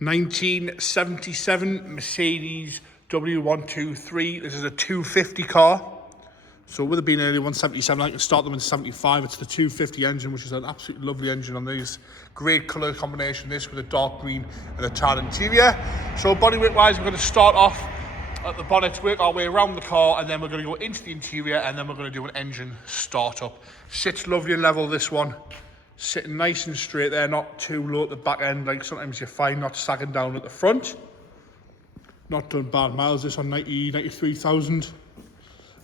1977 Mercedes W123. This is a 250 car. So with it being early 177, I can start them in 75. It's the 250 engine, which is an absolutely lovely engine on these. Great colour combination, this with a dark green and a tan interior. So bodyweight wise, we're going to start off at the bonnet, work our way around the car, and then we're going to go into the interior, and then we're going to do an engine start up. Sits lovely and level, this one. Sitting nice and straight there, not too low at the back end, like sometimes you find, not sagging down at the front. Not done bad miles, this on 93,000,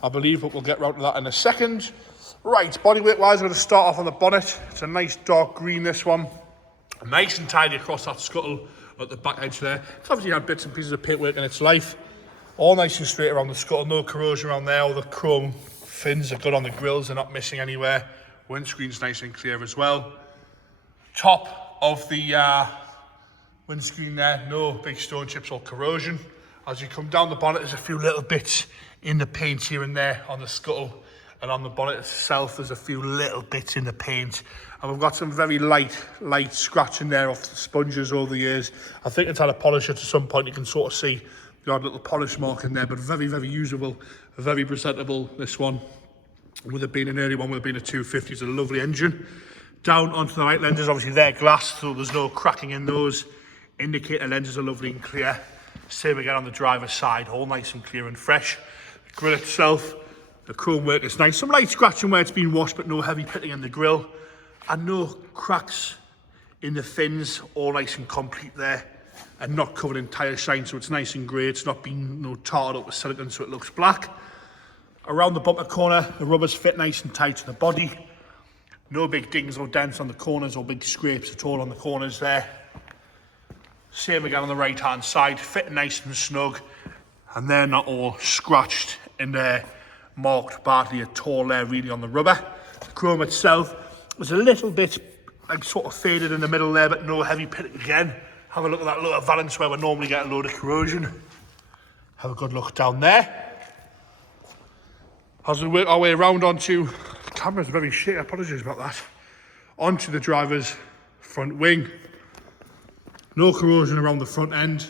I believe, but we'll get round to that in a second. Right, bodyweight wise, we're going to start off on the bonnet. It's a nice dark green, this one. Nice and tidy across that scuttle at the back edge there. It's obviously had bits and pieces of paintwork in its life. All nice and straight around the scuttle, no corrosion around there. All the chrome fins are good on the grills, they're not missing anywhere. Windscreen's nice and clear as well. Top of the windscreen there, no big stone chips or corrosion. As you come down the bonnet, there's a few little bits in the paint here and there on the scuttle, and on the bonnet itself there's a few little bits in the paint, and we've got some very light scratching there off the sponges over the years. I think it's had a polish at some point. You can sort of see the odd little polish mark in there, but very, very usable, very presentable, this one. With it being an early one, with it being a 250, it's a lovely engine. Down onto the right lenses, obviously they're glass, so there's no cracking in those. Indicator lenses are lovely and clear. Same again on the driver's side, all nice and clear and fresh. The grille itself, the chrome work is nice. Some light scratching where it's been washed, but no heavy pitting in the grille. And no cracks in the fins, all nice and complete there. And not covered in tyre shine, so it's nice and grey. It's not been tarred up with silicone, so it looks black. Around the bumper corner, the rubbers fit nice and tight to the body. No big dings or dents on the corners or big scrapes at all on the corners there. Same again on the right hand side, fitting nice and snug, and they're not all scratched and marked badly at all there really on the rubber. The chrome itself was a little bit like sort of faded in the middle there, but no heavy pitting again. Have a look at that lower valance where we normally get a load of corrosion. Have a good look down there. As we work our way around onto, the camera's very shit, I apologise about that, onto the driver's front wing. No corrosion around the front end.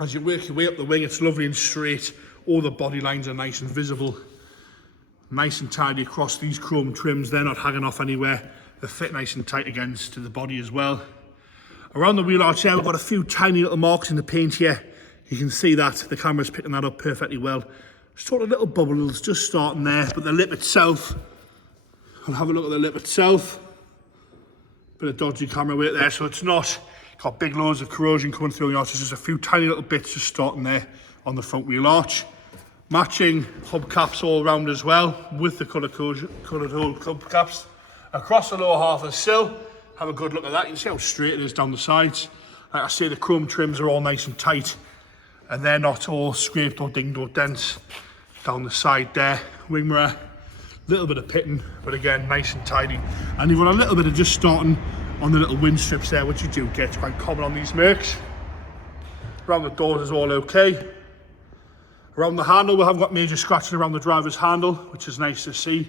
As you work your way up the wing, it's lovely and straight. All the body lines are nice and visible. Nice and tidy across these chrome trims. They're not hanging off anywhere. They fit nice and tight against to the body as well. Around the wheel arch here, we've got a few tiny little marks in the paint here. You can see that, the camera's picking that up perfectly well. Sort of little bubbles just starting there, but the lip itself, I'll have a look at the lip itself. Bit of dodgy camera weight there, so it's not got big loads of corrosion coming through the arch. There's just a few tiny little bits just starting there on the front wheel arch. Matching hubcaps all around as well, with the coloured hole hubcaps. Across the lower half of the sill, have a good look at that. You can see how straight it is down the sides. Like I say, the chrome trims are all nice and tight, and they're not all scraped or dinged or dents down the side there. Wing mirror, little bit of pitting, but again, nice and tidy. And you've got a little bit of just starting on the little wind strips there, which you do get. It's quite common on these Mercs. Around the doors is all okay. Around the handle, we haven't got major scratching around the driver's handle, which is nice to see.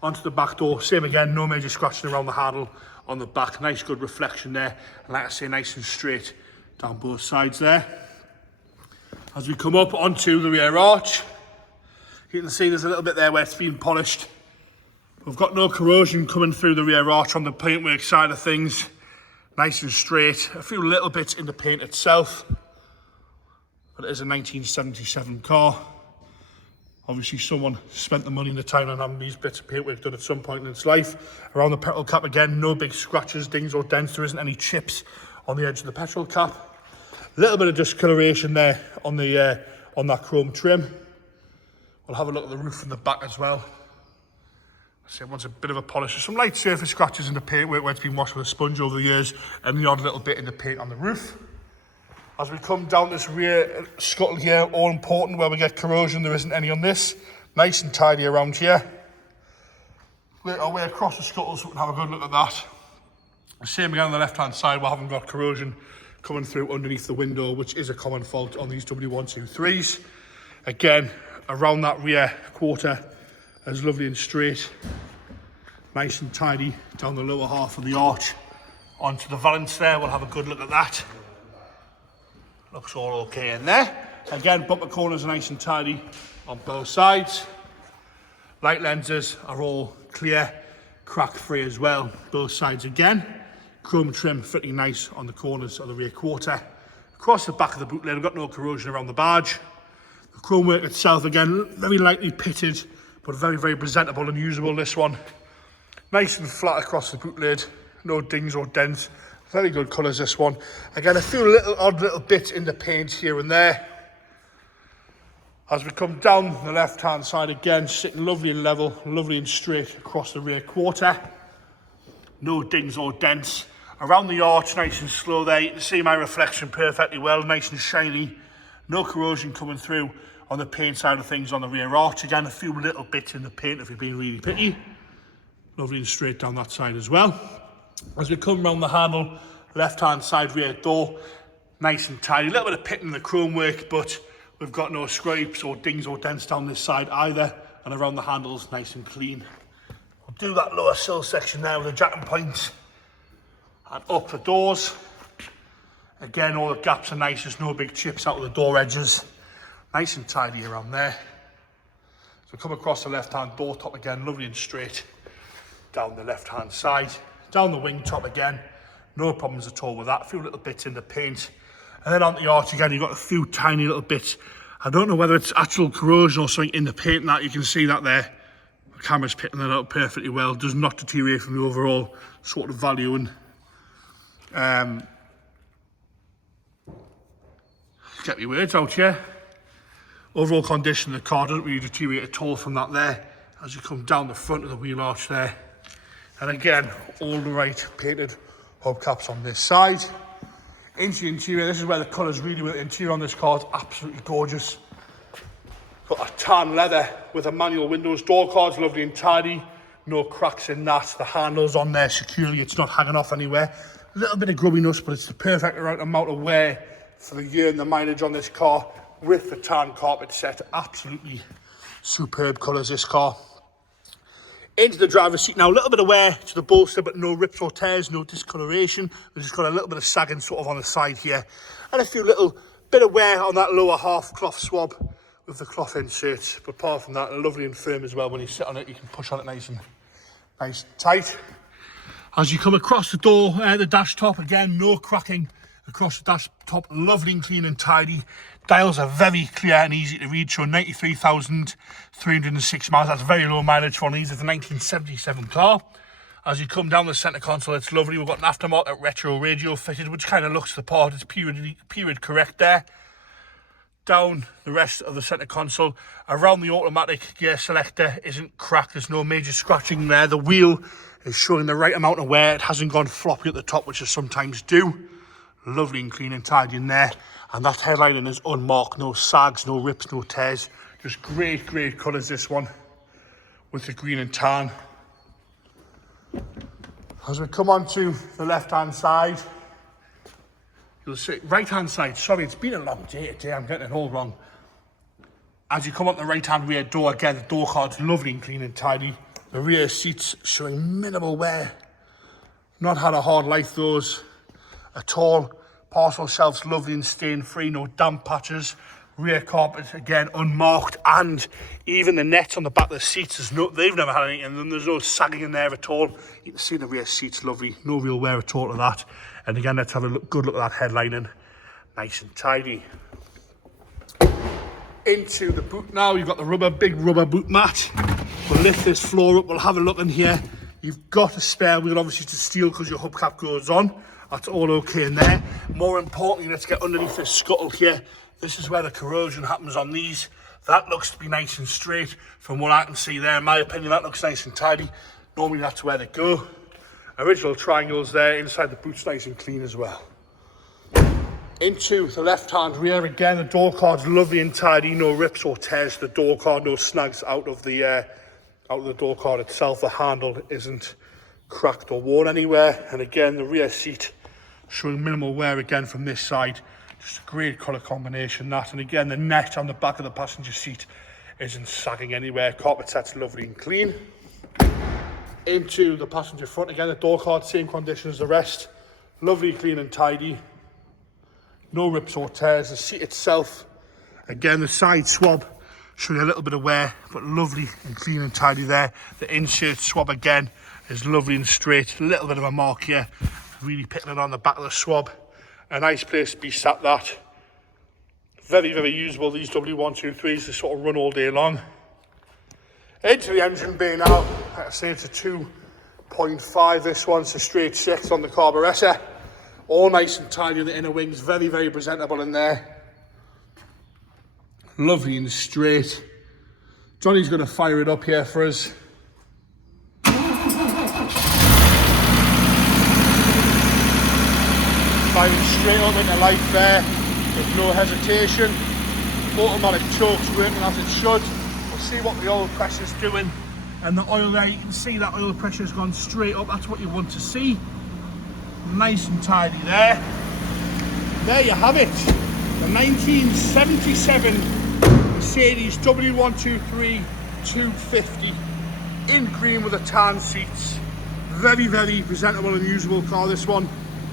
Onto the back door, same again, no major scratching around the handle on the back. Nice good reflection there, and like I say, nice and straight down both sides there. As we come up onto the rear arch, you can see there's a little bit there where it's been polished. We've got no corrosion coming through the rear arch on the paintwork side of things. Nice and straight. A few little bits in the paint itself, but it is a 1977 car. Obviously someone spent the money and the time on having these bits of paintwork done at some point in its life. Around the petrol cap again, no big scratches, dings or dents. There isn't any chips on the edge of the petrol cap. A little bit of discoloration there on the on that chrome trim. We'll have a look at the roof from the back as well. So it wants a bit of a polish. There's some light surface scratches in the paintwork where it's been washed with a sponge over the years, and the odd little bit in the paint on the roof. As we come down this rear scuttle here, all important where we get corrosion, there isn't any on this. Nice and tidy around here. Work our way across the scuttle so we can have a good look at that. Same again on the left hand side, we haven't got corrosion coming through underneath the window, which is a common fault on these W123s. Again, around that rear quarter is lovely and straight. Nice and tidy down the lower half of the arch. Onto the valance there, we'll have a good look at that. Looks all okay in there. Again, bumper corners are nice and tidy on both sides. Light lenses are all clear, crack free as well, both sides again. Chrome trim fitting nice on the corners of the rear quarter. Across the back of the boot lid, we've got no corrosion around the badge. The chrome work itself, again, very lightly pitted, but very, very presentable and usable, this one. Nice and flat across the boot lid, no dings or dents. Very good colours, this one. Again, a few odd little bits in the paint here and there. As we come down the left-hand side again, sitting lovely and level, lovely and straight across the rear quarter. No dings or dents. Around the arch, nice and slow there. You can see my reflection perfectly well, nice and shiny. No corrosion coming through on the paint side of things on the rear arch. Again, a few little bits in the paint if you're being really picky. Lovely and straight down that side as well. As we come round the handle, left-hand side rear door, nice and tidy. A little bit of pitting in the chrome work, but we've got no scrapes or dings or dents down this side either, and around the handles, nice and clean. We'll do that lower sill section there with the jacking points, and up the doors. Again, all the gaps are nice, there's no big chips out of the door edges. Nice and tidy around there. So come across the left-hand door top again, lovely and straight. Down the left-hand side, down the wing top again. No problems at all with that, a few little bits in the paint. And then on the arch again, you've got a few tiny little bits. I don't know whether it's actual corrosion or something in the paint and that. You can see that there. The camera's picking that up perfectly well. Does not deteriorate from the overall sort of value and get your words out here. Overall condition of the car doesn't really deteriorate at all from that there. As you come down the front of the wheel arch there. And again, all the right painted hubcaps on this side. Into the interior, this is where the colours really with the interior on this car is absolutely gorgeous. Got a tan leather with a manual windows. Door card's lovely and tidy. No cracks in that. The handle's on there securely. It's not hanging off anywhere. A little bit of grubbiness, but it's the perfect amount of wear for the year and the mileage on this car with the tan carpet set. Absolutely superb colours, this car. Into the driver's seat now, a little bit of wear to the bolster, but no rips or tears, no discoloration. We've just got a little bit of sagging sort of on the side here, and a few little bit of wear on that lower half cloth swab with the cloth insert. But apart from that, lovely and firm as well. When you sit on it, you can push on it nice and tight. As you come across the door, the dash top, again, no cracking across the dash top, lovely and clean and tidy. Dials are very clear and easy to read, showing 93,306 miles. That's very low mileage for these. It's a 1977 car. As you come down the centre console, it's lovely. We've got an aftermarket retro radio fitted, which kind of looks the part. It's period correct there. Down the rest of the centre console, around the automatic gear selector isn't cracked. There's no major scratching there. The wheel is showing the right amount of wear. It hasn't gone floppy at the top, which it sometimes do. Lovely and clean and tidy in there. And that headlining is unmarked, no sags, no rips, no tears. Just great colours, this one, with the green and tan. As we come on to the left-hand side, you'll see, right-hand side, sorry, it's been a long day today, I'm getting it all wrong. As you come up the right-hand rear door, again, the door card's lovely and clean and tidy. The rear seats showing minimal wear. Not had a hard life, those, at all. Parcel shelves lovely and stain-free, no damp patches. Rear carpet, again, unmarked, and even the nets on the back of the seats, they've never had anything in them. There's no sagging in there at all. You can see the rear seats, lovely, no real wear at all to that. And again, let's have a good look at that headlining. Nice and tidy. Into the boot now, you've got the big rubber boot mat. We'll lift this floor up, we'll have a look in here. You've got a spare wheel, obviously, to steel because your hubcap goes on. That's all okay in there. More importantly, let's get underneath this scuttle here. This is where the corrosion happens on these. That looks to be nice and straight from what I can see there. In my opinion, that looks nice and tidy. Normally that's where they go. Original triangles there, inside the boot's nice and clean as well. Into the left-hand rear, again, the door card's lovely and tidy. No rips or tears to the door card, no snags out of the door card itself. The handle isn't cracked or worn anywhere. And again, the rear seat showing minimal wear again from this side. Just a great colour combination, that. And again, the net on the back of the passenger seat isn't sagging anywhere. Carpet set's lovely and clean. Into the passenger front, again, the door card, same condition as the rest. Lovely, clean and tidy. no rips or tears. The seat itself, again, the side swab showing a little bit of wear, but lovely and clean and tidy there. The insert swab again is lovely and straight. A little bit of a mark here, really picking it on the back of the swab. A nice place to be sat, that. Very, very usable, these W123s, to sort of run all day long. Into the engine bay now. Like I say, it's a 2.5, this one's a straight 6 on the carburettor. All nice and tidy in the inner wings, very, very presentable in there. Lovely and straight. Johnny's going to fire it up here for us. Firing straight up into life there, with no hesitation. Automatic choke's working as it should. We'll see what the oil pressure's doing. And the oil there, you can see that oil pressure's gone straight up. That's what you want to see. Nice and tidy there. There you have it. The 1977 Mercedes W123 250 in green with the tan seats. Very, very presentable and usable car, this one.